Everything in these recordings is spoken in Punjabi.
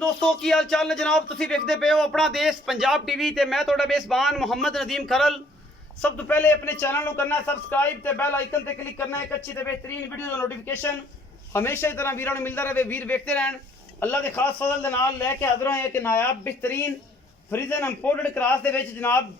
दोस्तों की हाल चाल ने जनाब तुसी देखते पे हो अपना देश पंजाब टीवी ते मैं थोड़ा बेसबान मोहम्मद नदीम खरल। सब तो पहले अपने चैनल को करना है सबसक्राइब ते बेल आइकन ते क्लिक करना है एक अच्छी ते बेहतरीन वीडियो का नोटिफिकेशन हमेशा ही तरह वीरों मिलता रहे। वीर देखते रहन अल्लाह के खास फजल दे नाल लेके हाजिर होए कि नायाब बेहतरीन फ्रीजन इंपोर्टेड क्रॉस दे विच जनाब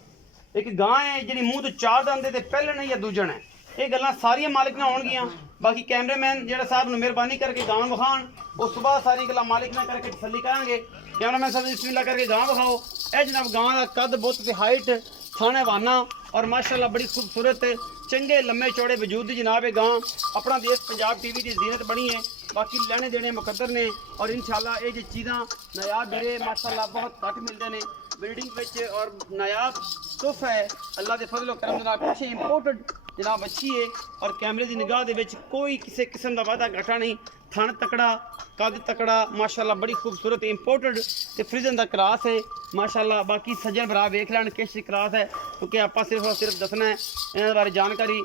एक गां है जिहड़ी मूंह तो चार दंद ते पहले नहीं या दूजण है। ये गल्लां सारियां मालिक ने होणगियां। बाकी कैमरामैन जेड़ा साहब ने मेहरबानी करके गां विखाण वो सुबह सारी गल्लां मालिक ने करके तसल्ली करांगे। कैमरामैन साहब बिस्मिल्लाह करके गां विखाओ। ए जनाब गां दा कद बुत ते हाइट थाने वाना और माशाल्लाह बड़ी खूबसूरत चंगे लम्बे चौड़े वजूद जनाब ये गां अपना देश पंजाब टीवी की जीनत बनी है। बाकी लेने देने मुकद्दर ने और इंशाल्लाह ये जो चीज़ां नायाब वीरे माशाल्लाह बहुत घट मिलते हैं बिल्डिंग विच और नायाब तुफ है अल्लाह के फजलो करम दे नाल पिछे इंपोर्टेड जनाब अच्छी है और कैमरे की निगाह दे विच कोई किसी किस्म का वाधा घाटा नहीं। थन तकड़ा कद तकड़ा माशाल्लाह बड़ी खूबसूरत इंपोर्टेड ते फ्रीजन का क्रॉस है माशाल्लाह। बाकी सज्जन भरा वेख लैन किस क्रॉस है क्योंकि आप सिर्फ और सिर्फ दसना है इन्होंने बारे जानकारी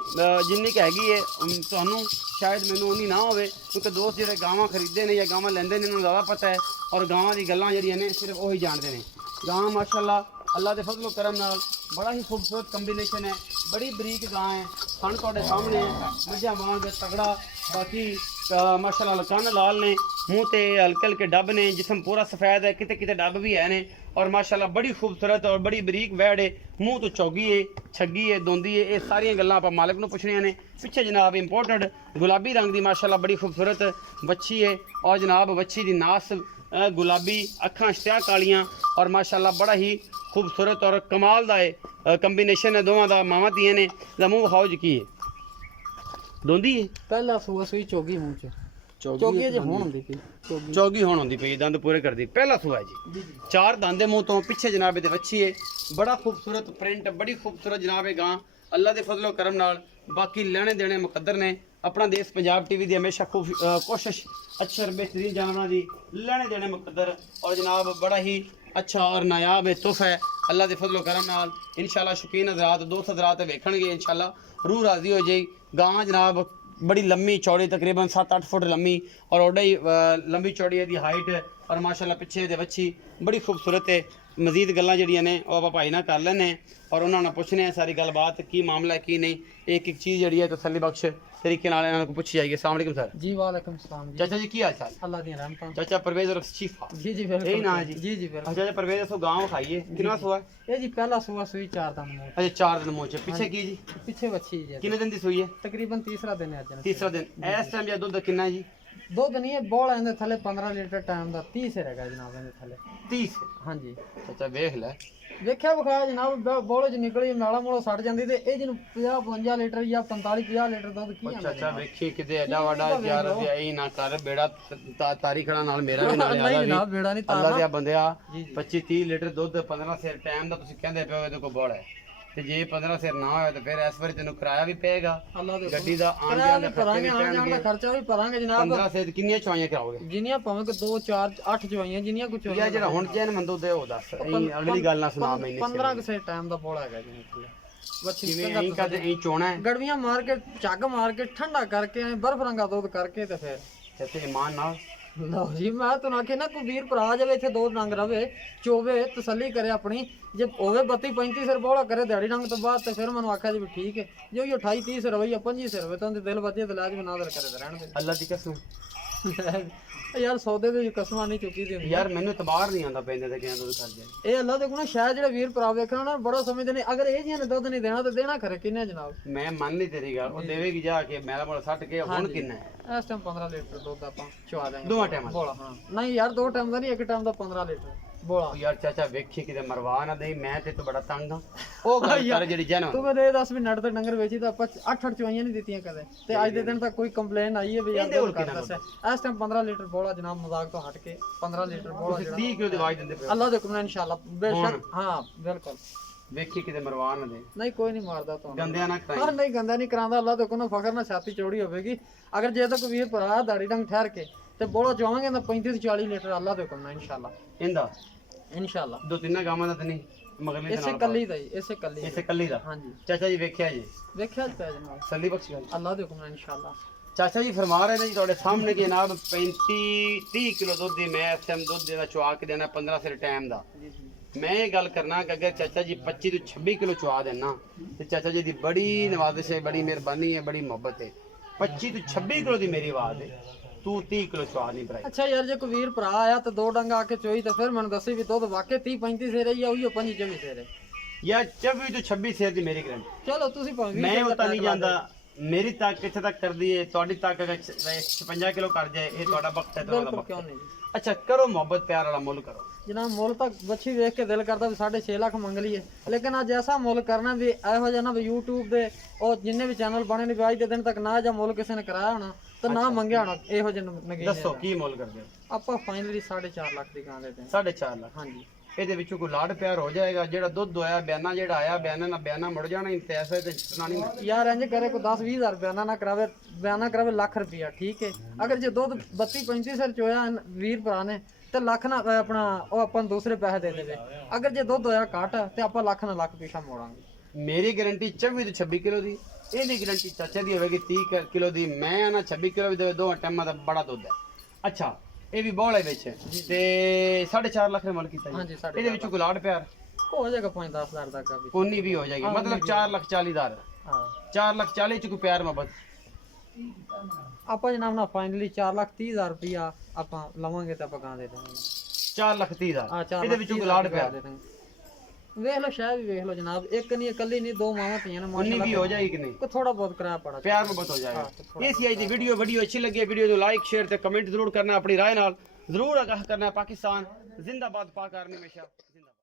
जिन्नी कि हैगी है तुहानू शायद मैनू उन्नी ना होवे क्योंकि दोस्त जो गावां खरीदते हैं या गावां लेंदे ने इन्होंने ज़्यादा पता है और गावां की गल्लां जिहड़ियां ने सिर्फ वही जानते हैं। गां माशाल्लाह अल्लाह के फजलो करम नाल बड़ा ही खूबसूरत कॉम्बिनेशन है। बड़ी बरीक गां है फन तुहाडे सामने है मझा वांग तगड़ा। बाकी माशाल्लाह कन्न लाल ने मूँह ते हल्के हल्के डब ने जिसम पूरा सफ़ेद है किते किते डब भी है ने और माशाल्लाह बड़ी खूबसूरत और बड़ी बरीक वैड़ है। मूँह तो चौगी है छगी है दोंदी है ये सारियां गल्लां आप मालिक नूं पुछणियां ने। पिछे जनाब इंपोर्टेड गुलाबी रंग की माशाल्लाह बड़ी खूबसूरत बच्ची है और जनाब बच्ची की नास गुलाबी अखां शत्या कालियां और माशाल्लाह बड़ा ही खूबसूरत और कमाल दा है कंबीनेशन है दोवां दा। मावां धीआं ने दा मूँह विखाओ जी की है दोंदी है पहला सुआ सुई चौगी मूंह च चौगी जे होण हुंदी पई चौगी होण हुंदी पई दंद पूरे कर दी पहला सुआ है जी चार दंद मुंह तो पिछे जनाब दे बच्ची है बड़ा खूबसूरत प्रिंट बड़ी खूबसूरत जनाब गां अल्लाह के फजलो करम नाल। बाकी लेने देने मुकद्दर ने अपना देश पंजाब टीवी की हमेशा खूब कोशिश अच्छे और बेहतरीन जानवरों की लेने देने मुकद्दर और जनाब बड़ा ही अच्छा और नायाब तुफ है अल्लाह के फजलो करम नाल। इंशाल्लाह शौकीन हजरात दोस्त हजरात वेखणगे इंशाल्लाह रूह राजी हो जाए। गां जनाब बड़ी लम्मी चौड़ी तकरीबन 7-8 फुट लम्मी और ओडा ही लंबी चौड़ी है हाइट और माशाल्लाह पिछे दे बच्ची बड़ी खूबसूरत है। मजीद गल्लां जड़ियां ने आप भाई ना कर लेने और उन्होंने पुछने सारी गलबात की मामला है की नहीं एक एक चीज़ जी है तसल्ली बख्श तरीके नाल इन्हां को पुछी जाएगी। अस्सलाम वालेकुम सर जी वालेकुम सलाम जी चाचा जी की हाल चाल अल्लाह दी रहमत चाचा परवेज और शीफा जी जी बिल्कुल यही ना है जी जी जी बिल्कुल अच्छा परवेज सो गाँव खाइए कितना सुआ ये जी पहला सुआ सुई चार दंद मूंह अच्छा 4 दिन मुँह पीछे की जी पिछे बच्ची जी कितने दिन की सुई है तकरीबन तीसरा दिन है अज तीसरा दिन इस टाइम या दुध कितना जी दुध नहीं है बोल आंदे थले 15 लीटर टाइम दा 30 रहेगा जनाब इहदे थले 30 हां जी चाचा देख ले ਵੇਖਿਆ ਵਿਖਾਇਆ ਜਨਾਬ ਬੋਲੇ ਚ ਨਿਕਲੀ ਨਾਲਾ ਮੋਲਾ ਸੜ ਜਾਂਦੀ ਤੇ ਇਹ ਜਿਹਨੂੰ 50 52 ਲੀਟਰ ਜਾਂ 45 50 ਲੀਟਰ ਦੁੱਧ ਕੀ ਆਂਦਾ ਚਾਚਾ ਵੇਖੀ ਕਿਤੇ ਐਡਾ ਵੱਡਾ ਯਾਰ ਇਹ ਨਾ ਕਰ ਬੇੜਾ ਤਾਰੀਖਣਾ ਨਾਲ ਮੇਰਾ ਵੀ ਨਾਲ ਨਹੀਂ ਆਦਾ ਜਨਾਬ ਬੇੜਾ ਨਹੀਂ ਅੱਲਾ ਤਾਰਨਾ ਦੇ ਬੰਦਿਆ 25 30 ਲੀਟਰ ਦੁੱਧ 15 ਸਿਰ ਟਾਈਮ ਦਾ ਤੁਸੀਂ ਕਹਿੰਦੇ ਪਿਓ ਇਹਦੇ ਕੋਲ ਬੋਲ ਹੈ ਤੇ ਜੇ 15 ਸਿਰ ਨਾ ਹੋਇਆ ਤਾਂ ਫਿਰ ਇਸ ਵਾਰੀ ਤੈਨੂੰ ਕਿਰਾਇਆ ਵੀ ਪਏਗਾ ਅੱਲਾ ਦੇ ਗੱਡੀ ਦਾ ਆਣ ਜਾਣ ਦਾ ਖਰਚਾ ਵੀ ਆਣ ਜਾਣ ਦਾ ਖਰਚਾ ਵੀ ਭਰਾਂਗੇ ਜਨਾਬ 15 ਸਿਰ ਕਿੰਨੀਆਂ ਚਵਾਈਆਂ ਕਰਾਓਗੇ ਜਿੰਨੀਆਂ ਭਾਵੇਂ ਕਿ 2 4 8 ਚਵਾਈਆਂ ਜਿੰਨੀਆਂ ਕੁ ਯਾ ਜਿਹੜਾ ਹੁਣ ਚੈਨ ਮੰਦੂ ਤੇ ਉਹ ਦੱਸ ਅਗਲੀ ਗੱਲ ਨਾ ਸੁਣਾ ਮੈਨੂੰ 15 ਕਿਸੇ ਟਾਈਮ ਦਾ ਬੋਲ ਹੈਗਾ ਜੀ ਥੱਲੇ ਬੱਚੀ ਜਿਵੇਂ ਐਂ ਕਦੇ ਐਂ ਚੋਣਾ ਹੈ ਗੜਵੀਆਂ ਮਾਰ ਕੇ ਝੱਗ ਮਾਰ ਕੇ ਠੰਡਾ ਕਰਕੇ ਐ ਬਰਫ ਰੰਗਾ ਦੁੱਧ ਕਰਕੇ ਤੇ ਫਿਰ ਤੇ ਇਮਾਨ ਨਾਲ ਲਓ ਜੀ ਮੈਂ ਤੁਹਾਨੂੰ ਆਖੇ ਨਾ ਕੋਈ ਵੀਰ ਭਰਾ ਜਾਵੇ ਇੱਥੇ ਦੋ ਰੰਗ ਰਵੇ ਚੋਵੇ ਤਸੱਲੀ ਕਰੇ ਆਪਣੀ ਜੇ ਹੋਵੇ 32 35 ਸਿਰ ਬੋਲਾ ਕਰੇ ਦਿਹਾੜੀ ਰੰਗ ਤੋਂ ਬਾਅਦ ਤੇ ਫਿਰ ਮੈਨੂੰ ਆਖਿਆ ਜੀ ਵੀ ਠੀਕ ਹੈ ਜੇ ਉਹ 28 30 ਸਿਰ ਰਵਈਆ 25 ਸਿਰ ਰਵੇ ਤਾਂ ਦਿਲ ਵਧੀਆ ਤੇ ਲਾਜ ਬਣਾ ਦੇ ਕਰੇ ਤੇ ਰਹਿਣ ਦੇ ਅੱਲਾ ਦੀ ਕਸਮ ਯਾਰ ਸੌਦੇ ਦੇ ਕਸਮਾਂ ਨਹੀਂ ਚੁੱਕੀ ਦੀ ਯਾਰ ਮੈਨੂੰ ਤਬਾਰ ਨਹੀਂ ਆਉਂਦਾ ਪੈਂਦੇ ਤੇ ਕਿਹਾਂ ਦੁੱਧ ਕਰ ਜਾਏ ਇਹ ਅੱਲਾ ਦੇ ਕੋਲ ਸ਼ਾਇਦ ਜਿਹੜੇ ਵੀਰ ਭਰਾ ਵੇਖਣਾ ਨਾ ਬੜਾ ਸਮਝਦੇ ਨੇ ਅਗਰ ਇਹ ਜੀਆਂ ਨੇ ਦੁੱਧ ਨਹੀਂ ਦੇਣਾ ਤੇ ਦੇਣਾ ਖਰੇ ਕਿੰਨੇ ਜਨਾਬ ਮੈਂ ਮੰਨ ਲਈ ਤੇਰੀ ਗੱਲ ਉਹ ਦੇਵੇਗੀ ਜਾ ਕੇ ਮੇਰਾ ਬੋਲ ਸੱਟ ਕੇ ਹੁਣ ਕਿੰਨਾ ਹੈ ਇਸ ਟਾਈਮ 15 ਲੀਟਰ ਦੁੱਧ ਆਪਾਂ ਚਵਾ ਦਾਂਗੇ ਦੋਵਾਂ ਟਾਈਮਾਂ ਬੋਲਾ ਹਾਂ ਨਹੀਂ ਯਾਰ ਦੋ ਟਾਈਮ ਦਾ ਨਹੀਂ ਇੱਕ ਟਾਈਮ ਦਾ 15 ਲੀਟਰ ਬੋਲਾ ਯਾਰ ਚਾਚਾ ਵੇਖੀ ਕਿਤੇ ਮਰਵਾ ਨਾ ਦੇ ਮੈਂ ਤੇ ਤੋਂ ਬੜਾ ਤੰਗ ਹਾਂ ਉਹ ਗੱਲ ਕਰ ਜਿਹੜੀ ਜਨ ਤੂੰ ਮੈਨੂੰ ਇਹ ਦੱਸ ਵੀ ਨੜ ਤੇ ਡੰਗਰ ਵੇਚੀ ਤਾਂ ਆਪਾਂ 8-8 ਚਵਾਈਆਂ ਨਹੀਂ ਦਿੱਤੀਆਂ ਕਦੇ ਤੇ ਅੱਜ ਦੇ ਦਿਨ ਤੱਕ ਕੋਈ ਕੰਪਲੇਨ ਆਈ ਹੈ ਵੀ ਯਾਰ ਦੁੱਧ ਘੱਟ ਦੱਸ ਇਸ ਟਾਈਮ 15 ਲੀਟਰ ਬੋਲਾ ਜਨਾਬ ਮਜ਼ਾਕ ਤੋਂ ਹਟ ਕੇ 15 ਲੀਟਰ ਬੋਲਾ ਜਿਹੜਾ 30 ਕਿਲੋ ਦੀ ਆਵਾਜ਼ ਦਿੰਦੇ ਪਏ ਅੱਲਾ ਦੇ ਹੁਕਮ ਨਾਲ ਇਨਸ਼ਾਅੱਲਾ ਬੇਸ਼ੱਕ ਹਾਂ ਬਿਲਕੁਲ ਵੇਖੀ ਕਿਤੇ ਮਰਵਾ ਨਾ ਦੇ ਨਹੀਂ ਕੋਈ ਨਹੀਂ ਮਾਰਦਾ ਤੁਹਾਨੂੰ ਗੰਦਿਆਂ ਨਾ ਹਾਂ ਨਹੀਂ ਗੰਦਾ ਨਹੀਂ ਕਰਾਂਦਾ ਅੱਲਾ ਦੇ ਹੁਕਮ ਨਾਲ ਫਖਰ ਨਾਲ ਛਾਤੀ ਚੌੜੀ ਹੋਵੇਗੀ ਅਗਰ ਜੇ ਤਾਂ ਕੋਈ ਵੀਰ ਭਰਾ ਦਾੜੀ ਡੰਗ ਠਹਿਰ ਕੇ ਤੇ ਬੋਲਾ ਚਵਾਵਾਂਗੇ ਤਾਂ 35-40 ਲੀਟਰ ਅੱਲਾ ਦੇ ਹੁਕਮ ਨਾਲ ਇਨਸ਼ਾਅੱਲਾ ਇੰਦਾ ਇਨਸ਼ਾਅੱਲਾ ਦੋ ਤਿੰਨ ਗਾਵਾਂ ਦਾ ਤੇ ਨਹੀਂ ਮਗਰਲੇ ਇਸੇ ਕੱਲੀ ਦਾ ਹੀ ਇਸੇ ਕੱਲੀ ਇਸੇ ਕੱਲੀ ਦਾ ਹਾਂਜੀ ਚਾਚਾ ਜੀ ਵੇਖਿਆ ਜੀ ਵੇਖਿਆ ਪਿਆ ਜਨਾਬ ਸੱਲੀ ਬਖਸ਼ ਗੱਲ ਅੱਲਾ ਦੇ ਹੁਕਮ ਨਾਲ ਇਨਸ਼ਾਅੱਲਾ ਚਾਚਾ ਜੀ ਫਰਮਾ ਰਹੇ ਨੇ ਜੀ ਤੁਹਾਡੇ ਸਾਹਮਣੇ ਕਿ ਜਨਾਬ 30 ਕਿਲੋ ਦੁੱਧ ਦੀ ਮੈਂ ਇਸ ਟਾਈਮ ਦੁੱਧ ਦੇਣਾ ਚੁਆ ਕੇ ਦੇਣਾ 15 ਸਿਰ ਟਾਈਮ ਦਾ। ਮੈਂ ਇਹ ਗੱਲ ਕਰਨਾ ਕਿ ਅਗਰ ਚਾਚਾ ਜੀ 25 ਤੋਂ 26 ਕਿਲੋ ਚੁਆ ਦੇਣਾ ਤੇ ਚਾਚਾ ਜੀ ਦੀ ਬੜੀ ਨਵਾਜ਼ਿਸ਼ ਹੈ, ਬੜੀ ਮਿਹਰਬਾਨੀ ਹੈ, ਬੜੀ ਮੁਹੱਬਤ ਹੈ। 25 ਤੋਂ 26 ਕਿਲੋ ਦੀ ਮੇਰੀ ਆਵਾਜ਼ ਹੈ, ਤੂੰ 30 ਕਿਲੋ ਚੁਆ ਨਹੀਂ ਭਰਾਈ। ਅੱਛਾ ਯਾਰ ਜੇ ਕੋਈ ਵੀਰ ਭਰਾ ਆਇਆ ਤੇ ਦੋ ਡੰਗ ਆ ਕੇ ਚੋਈ ਤੇ ਫਿਰ ਮੈਨੂੰ ਦੱਸੀ ਵੀ ਦੁੱਧ ਵਾਕਈ 30 35 ਸਿਰ ਹੈ ਜਾਂ ਉਹੀ 25 24 ਸਿਰ ਹੈ। ਯਾਰ 24 ਤੋਂ 26 ਸਿਰ ਦੀ ਮੇਰੀ ਗਰੰਟੀ। ਚਲੋ ਤੁਸੀਂ ਭਾਵੇਂ ਮੈਂ ਉਹ ਤਾਂ ਨਹੀਂ ਜਾਂਦਾ, ਮੇਰੀ ਤੱਕ ਕਿੱਥੇ ਤੱਕ ਕਰਦੀ ਹੈ, ਤੁਹਾਡੀ ਤੱਕ ਅਗਰ 56 ਕਿਲੋ ਕਰ ਜਾਏ ਇਹ ਤੁਹਾਡਾ ਵਕਤ ਹੈ, ਤੁਹਾਡਾ ਬਿਲਕੁਲ ਵਕਤ ਕਿਉਂ ਹੈ। ਨਹੀਂ ਜੀ। ਅੱਛਾ ਕਰੋ ਮੁਹੱਬਤ ਪਿਆਰ ਵਾਲਾ ਮੁੱਲ ਕਰੋ ਜਨਾਬ ਮੁੱਲ ਤਾਂ ਬੱਚੀ ਵੇਖ ਕੇ ਦਿਲ ਕਰਦਾ ਵੀ 6.5 ਲੱਖ ਮੰਗ ਲਈਏ, ਲੇਕਿਨ ਅੱਜ ਐਸਾ ਮੁੱਲ ਕਰਨਾ ਵੀ ਇਹੋ ਜਿਹਾ ਨਾ ਵੀ YouTube ਦੇ ਉਹ ਜਿੰਨੇ ਵੀ ਚੈਨਲ ਬਣੇ ਨੇ ਵੀ ਅੱਜ ਦੇ ਦਿਨ ਤੱਕ ਨਾ ਜਾਂ ਮੁੱਲ ਕਿਸੇ ਨੇ ਕਰਾਇਆ ਹੋਣਾ ਤੇ ਨਾ ਮੰਗਿਆ ਹੋਣਾ ਇਹੋ ਜਿਹੇ ਨਗੀਨੇ ਦੱਸੋ ਕੀ ਮੁੱਲ ਕਰਦੇ ਹੋ? ਆਪਾਂ ਫਾਈਨਲੀ 4.5 ਲੱਖ ਦੀ ਗਾਂ ਦੇ ਦੇ 4.5 ਲੱਖ। ਹਾਂਜੀ ਇਹਦੇ ਵਿੱਚੋਂ ਕੋਈ ਲਾੜ ਪਿਆਰ ਹੋ ਜਾਏਗਾ? ਜਿਹੜਾ ਦੁੱਧ ਹੋਇਆ ਬਿਆਨਾ ਜਿਹੜਾ ਆਇਆ ਬਿਆਨਾ ਮੁੜ ਜਾਣਾ ਹੀ, ਪੈਸੇ ਤੇ ਜਿੱਤਣਾ ਨਹੀਂ। ਯਾਰ ਇੰਜ ਕਰੇ ਕੋਈ 10-20 ਹਜ਼ਾਰ ਬਿਆਨਾ ਕਰਾਵੇ, ਬਿਆਨਾ ਕਰਾਵੇ ਲੱਖ ਰੁਪਿਆ, ਠੀਕ ਹੈ। ਅਗਰ ਜੇ ਦੁੱਧ 32-35 ਸਿਰ ਚੋਇਆ ਵੀਰ ਭਰਾ ਨੇ ਤੇ ਲੱਖ ਨਾ ਆਪਣਾ ਉਹ ਆਪਾਂ ਨੂੰ ਦੂਸਰੇ ਪੈਸੇ ਦੇ ਦੇਵੇ। ਅਗਰ ਜੇ ਦੁੱਧ ਹੋਇਆ ਘੱਟ ਤੇ ਆਪਾਂ ਲੱਖ ਨਾਲ ਲੱਖ ਪਿਛਾ ਮੋੜਾਂਗੇ। ਮੇਰੀ ਗਾਰੰਟੀ 24 ਤੋਂ 26 ਕਿਲੋ ਦੀ, ਇਹਦੀ ਗਾਰੰਟੀ ਚਾਚਾ ਦੀ ਹੋਵੇਗੀ 30 ਕਿਲੋ ਦੀ। ਮੈਂ ਨਾ 26 ਕਿਲੋ ਵੀ ਦੇਵੇ, ਦੋ ਟਾਈਮਾਂ ਦਾ ਬੜਾ ਦੁੱਧ ਹੈ। ਅੱਛਾ ਇਹ ਵੀ ਬੋਲੇ ਵਿੱਚ ਤੇ 4.5 ਲੱਖ ਦਾ ਮੁੱਲ ਕੀਤਾ ਜੀ। ਹਾਂਜੀ ਇਹਦੇ ਵਿੱਚੋਂ ਕੋਈ ਲਾੜ ਪਿਆਰ ਹੋ ਜਾਏਗਾ 5-10 ਹਜ਼ਾਰ ਤੱਕ ਵੀ। ਕੋਨੀ ਵੀ ਹੋ ਜਾਏਗੀ, ਮਤਲਬ 4,40,000। ਹਾਂ 4,40,000 ਚ ਕੋਈ ਪਿਆਰ ਮੁਹੱਬਤ। ਆਪਾਂ ਜਨਾਬ ਨਾ ਫਾਈਨਲੀ 4,30,000 ਰੁਪਿਆ ਆਪਾਂ ਲਵਾਂਗੇ ਤੇ ਆਪਾਂ ਗਾਂ ਦੇ ਦਾਂਗੇ। 4,30,000 ਹਾਂ 4 ਇਹਦੇ ਵਿੱਚੋਂ ਕੋਈ ਲਾੜ ਪਿਆਰ। ਵੇਖ ਲਓ ਸ਼ਾਇਦ ਵੀ ਵੇਖ ਲਓ ਜਨਾਬ, ਇੱਕ ਨਹੀਂ ਇਕੱਲੀ ਨਹੀਂ, ਦੋ ਮਾਵਾਂ ਧੀਆਂ ਨੇ ਉਨੀ ਵੀ ਹੋ ਜਾਏਗੀ ਕਿ ਨਹੀਂ? ਕੋ ਥੋੜਾ ਬਹੁਤ ਕਿਰਾਇਆ ਪੜਾ ਪਿਆਰ ਮੁਹੱਬਤ ਹੋ ਜਾਏਗਾ। ਇਹ ਸੀ ਅੱਜ ਦੀ ਵੀਡੀਓ ਅੱਛੀ ਲੱਗੀ ਵੀਡੀਓ ਨੂੰ ਲਾਈਕ ਸ਼ੇਅਰ ਤੇ ਕਮੈਂਟ ਜ਼ਰੂਰ ਕਰਨਾ, ਆਪਣੀ ਰਾਏ ਨਾਲ ਜ਼ਰੂਰ ਆਗਾਹ ਕਰਨਾ। ਪਾਕਿਸਤਾਨ ਜ਼ਿੰਦਾਬਾਦ, ਪਾਕ ਆਰਮੀ ਹਮੇਸ਼ਾ